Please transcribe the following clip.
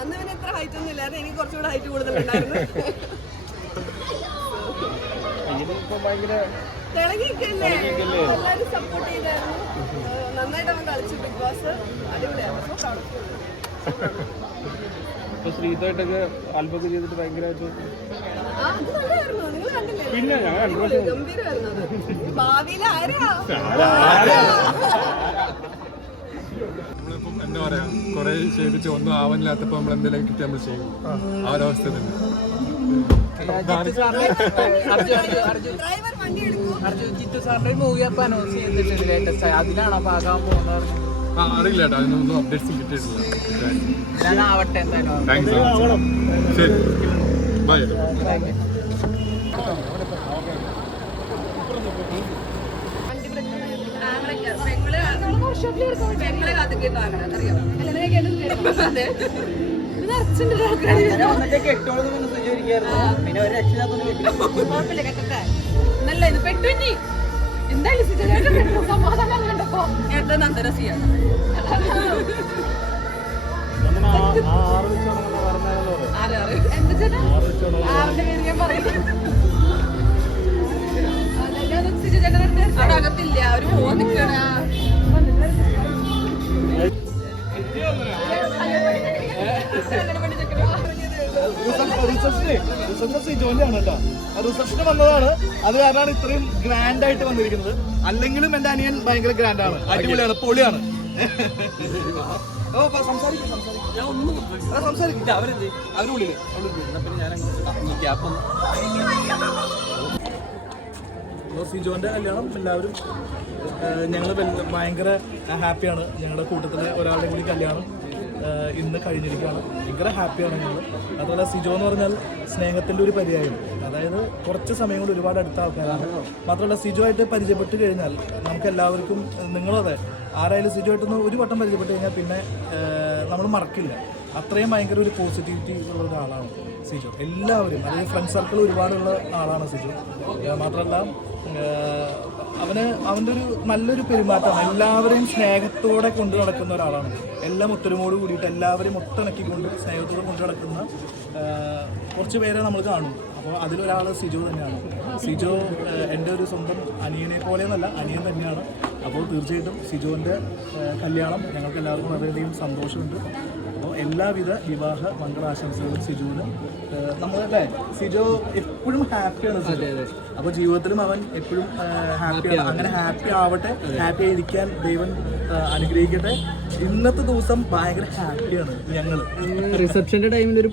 അന്ന് പിന്നെ ഇത്ര ഹൈറ്റ് ഒന്നും ഇല്ലായിരുന്നു. എനിക്ക് കുറച്ചുകൂടെ ഹൈറ്റ് കൂടുതലുണ്ടായിരുന്നു തിളങ്ങിക്കല്ലേ എല്ലാവരും സപ്പോർട്ട് ചെയ്തായിരുന്നു. നന്നായിട്ട് അവൻ കളിച്ചു ബിഗ് ബോസ്. അടിപൊളിയായിരുന്നു. ആൽബൊക്കെ ചെയ്തിട്ട് ഭയങ്കരമായിട്ട്? പിന്നെ ഞാൻ ഗംഭീരമായിരുന്നു. ഭാവിയിൽ ആരാ? നമ്മളിപ്പം എന്താ പറയാ കുറെ ചെയ്തിട്ട് ഒന്നും ആവാനില്ലാത്തപ്പോ നമ്മൾ എന്തെങ്കിലും കിട്ടി നമ്മൾ ചെയ്യും. ആ. ഒരവസ്ഥ തന്നെ. ഡ്രൈവർ വണ്ടി എടുക്കൂ. ജിത്തു സാറിന്റെ മൂവി അപ്പൊ അനൗൺസ് ചെയ്തിട്ടുണ്ട് ലേറ്റസ്റ്റ് ആയി. അതിലാണോ പാകാൻ പോകുന്നത് ആ അറിയില്ല കേട്ടോ അതിനൊന്നും അപ്ഡേറ്റ്സും കിട്ടിയിട്ടില്ല. ആവട്ടെ എന്തായാലും. ശരി. ബൈ നല്ല ഇത് പെട്ടു ഇനി. എന്തായാലും ചേട്ടൻ പെട്ടു. സമാധാനം കണ്ടപ്പോ. ഏട്ടൻ നന്ദരസിയാ. ആറ്, ആറ്. എന്താ ചേട്ടാ? ആറിന്റെ പേര് ഞാൻ പറയുന്നു. റിസപ്ഷന് കേട്ടോ. റിസപ്ഷന് വന്നതാണ്. അത് കാരണമാണ് ഇത്രയും ഗ്രാൻഡ് ആയിട്ട് വന്നിരിക്കുന്നത്. അല്ലെങ്കിലും എന്റെ അനിയൻ ഭയങ്കര ഗ്രാൻഡ് ആണ്. അടിപൊളിയാണ് പൊളിയാണ്. ഓ പ- സംസാരിക്ക്, സംസാരിക്ക്. ആ, സംസാരിക്ക്. അവരുള്ളിൽ, അപ്പോൾ സിജോന്റെ കല്യാണം. എല്ലാവരും ഞങ്ങൾ ഭയങ്കര ഹാപ്പിയാണ് ഞങ്ങളുടെ കൂട്ടത്തിലെ ഒരാളുടെ കൂടി കല്യാണം. ഇന്ന് കഴിഞ്ഞിരിക്കുകയാണ്. ഭയങ്കര ഹാപ്പിയാണ് ഞങ്ങൾ അതുപോലെ സിജോ എന്ന് പറഞ്ഞാൽ സ്നേഹത്തിന്റെ ഒരു പര്യായം. അതായത് കുറച്ച് സമയം കൊണ്ട് ഒരുപാട് അടുത്ത ആൾക്കാരാണ്. മാത്രമല്ല സിജോ ആയിട്ട് പരിചയപ്പെട്ട് കഴിഞ്ഞാൽ നമുക്ക് എല്ലാവർക്കും നിങ്ങളതെ ആരായാലും സിജോ ആയിട്ടൊന്ന് ഒരു വട്ടം പരിചയപ്പെട്ട് കഴിഞ്ഞാൽ പിന്നെ നമ്മൾ മറക്കില്ല. അത്രയും ഭയങ്കര ഒരു പോസിറ്റിവിറ്റി ഉള്ള ഒരാളാണ് സിജു. എല്ലാവരും അതായത് ഫ്രണ്ട് സർക്കിൾ ഒരുപാടുള്ള ആളാണ് സിജു. മാത്രമല്ല അവന് അവന്റെ ഒരു നല്ലൊരു പെരുമാറ്റം എല്ലാവരെയും സ്നേഹത്തോടെ കൊണ്ടു നടക്കുന്ന ഒരാളാണ്. എല്ലാം ഒത്തൊരുമോട് കൂടിയിട്ട് എല്ലാവരെയും ഒത്തിണക്കിക്കൊണ്ട് സ്നേഹത്തോടെ കൊണ്ടു നടക്കുന്ന കുറച്ച് പേരെ നമ്മൾ കാണും. അപ്പോൾ അതിലൊരാൾ സിജോ തന്നെയാണ്. സിജോ എന്റെ ഒരു സ്വന്തം അനിയനെ പോലെയെന്നല്ല അനിയൻ തന്നെയാണ്. അപ്പോൾ തീർച്ചയായിട്ടും സിജോന്റെ കല്യാണം ഞങ്ങൾക്ക് എല്ലാവർക്കും വളരെയധികം സന്തോഷമുണ്ട്. എല്ലാവിധ വിവാഹ മംഗളാശംസകളും സിജുവിന് നമ്മൾ നമ്മളല്ലേ? സിജു എപ്പോഴും ഹാപ്പിയാണ് സിജോ. അപ്പോൾ ജീവിതത്തിലും അവൻ എപ്പോഴും ഹാപ്പിയാണ് അങ്ങനെ ഹാപ്പി ആവട്ടെ ഹാപ്പി ആയിരിക്കാൻ ദൈവം അനുഗ്രഹിക്കട്ടെ. ഇന്നത്തെ ദിവസം ഭയങ്കര ഹാപ്പിയാണ് ഞങ്ങൾ റിസപ്ഷന്റെ ടൈമിൽ ഒരു